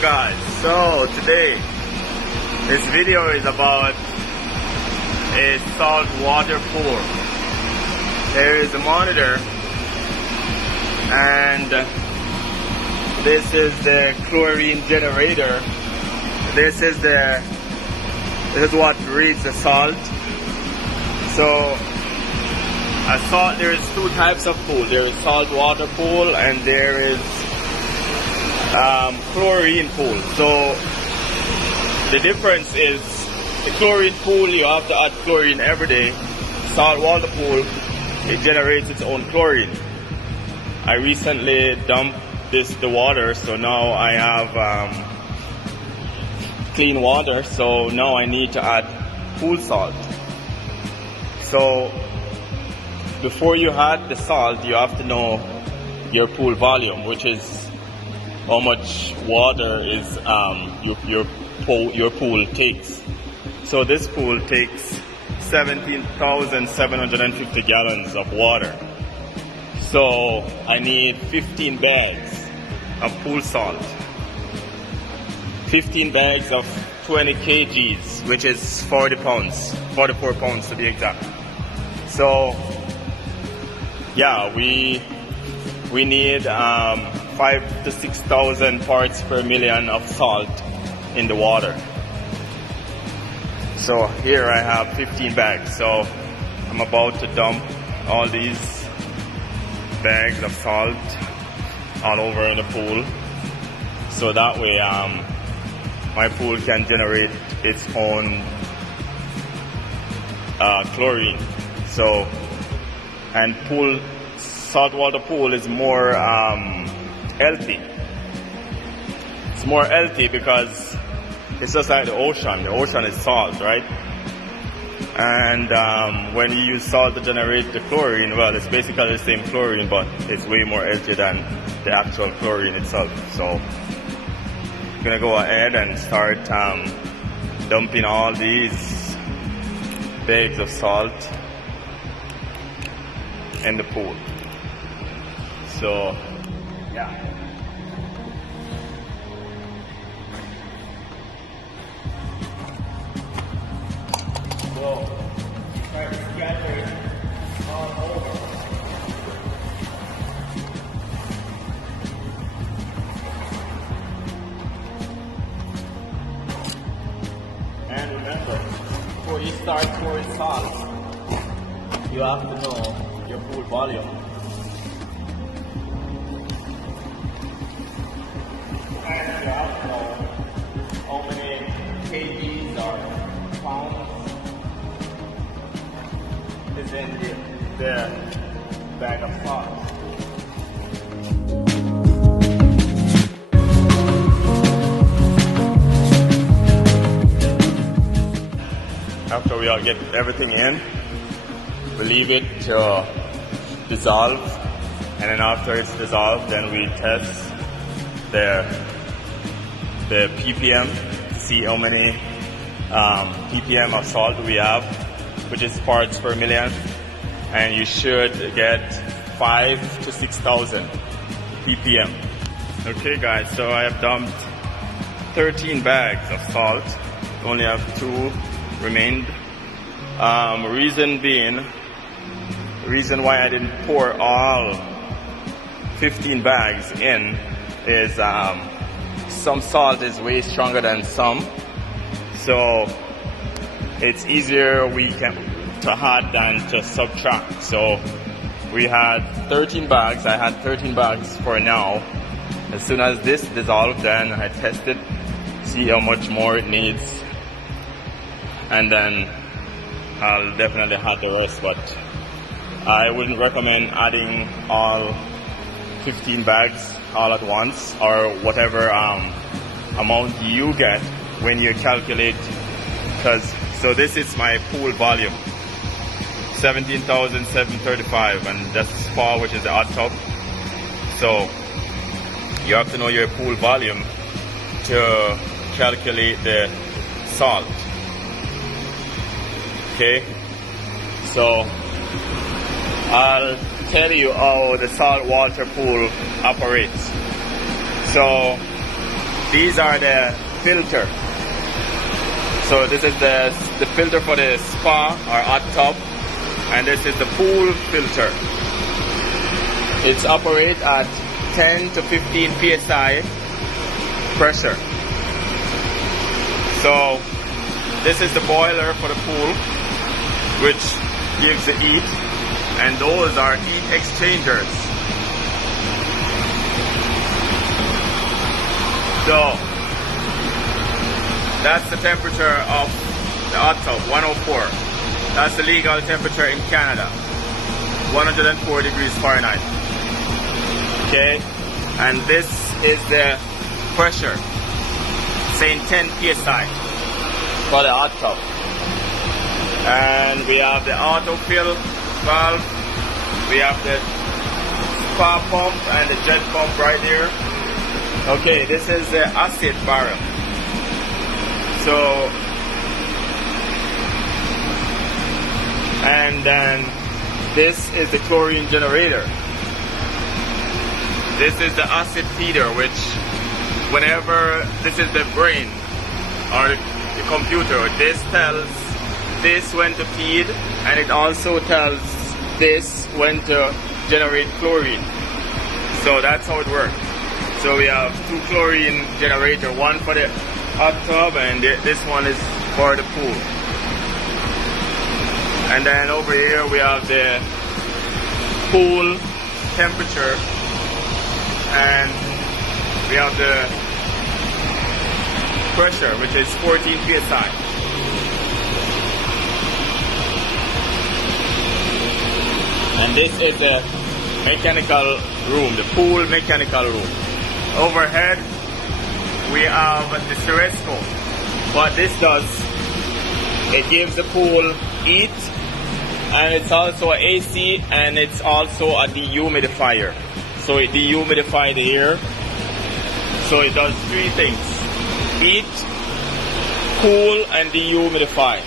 Guys, so today this video is about a salt water pool. There is a monitor and this is the chlorine generator. This is what reads the salt. So there's two types of pool. There is salt water pool and there is chlorine pool. So the difference is the chlorine pool, you have to add chlorine every day. Salt water pool, it generates its own chlorine. I recently dumped the water, so now I have clean water, so now I need to add pool salt. So before you add the salt, you have to know your pool volume, which is how much water is your pool takes. So this pool takes 17,750 gallons of water. So I need 15 bags of pool salt. 15 bags of 20 kgs, which is 40 pounds, 44 pounds to be exact. So yeah, we need 5,000 to 6,000 parts per million of salt in the water. So here I have 15 bags. So I'm about to dump all these bags of salt all over in the pool. So that way my pool can generate its own chlorine. So, and saltwater pool is more healthy. It's more healthy because it's just like the ocean. The ocean is salt, right? And when you use salt to generate the chlorine, well, it's basically the same chlorine, but it's way more healthy than the actual chlorine itself. So I'm gonna go ahead and start dumping all these bags of salt in the pool. So yeah. So start scattering all over. And remember, before you start pouring salt, you have to know your pool volume. And you have to know how many kgs or pounds is in the bag of salt. After we all get everything in, we leave it to dissolve, and then after it's dissolved, then we test the ppm, see how many ppm of salt we have, which is parts per million, and you should get 5,000 to 6,000 ppm. Okay guys, so I have dumped 13 bags of salt, only have 2 remained. Reason why I didn't pour all 15 bags in is some salt is way stronger than some, so it's easier to add than to subtract. So we had 13 bags. I had 13 bags for now. As soon as this dissolved, then I tested, see how much more it needs, and then I'll definitely add the rest. But I wouldn't recommend adding all 15 bags all at once, or whatever amount you get when you calculate, so this is my pool volume, 17,735, and that's spa, which is the hot tub. So you have to know your pool volume to calculate the salt. Okay, so I'll tell you how the saltwater pool operates. So These are the filter. So this is the filter for the spa or hot tub, and this is the pool filter. It's operate at 10 to 15 psi pressure. So this is the boiler for the pool, which gives the heat, and those are heat exchangers. So that's the temperature of the hot tub, 104. That's the legal temperature in Canada, 104 degrees Fahrenheit. Okay, and this is the pressure, saying 10 psi for the hot tub. And we have the autofill valve, we have the spa pump and the jet pump right here. Okay, this is the acid barrel. So, and then this is the chlorine generator. This is the acid feeder, which whenever this is the brain or the computer, this tells this when to feed, and it also tells this when to generate chlorine. So that's how it works. So we have two chlorine generator, one for the hot tub and this one is for the pool. And then over here we have the pool temperature, and we have the pressure, which is 14 psi. And this is the mechanical room, the pool mechanical room. Overhead we have the stereoscope. What this does, it gives the pool heat, and it's also an AC, and it's also a dehumidifier. So it dehumidifies the air. So it does three things: heat, cool, and dehumidify.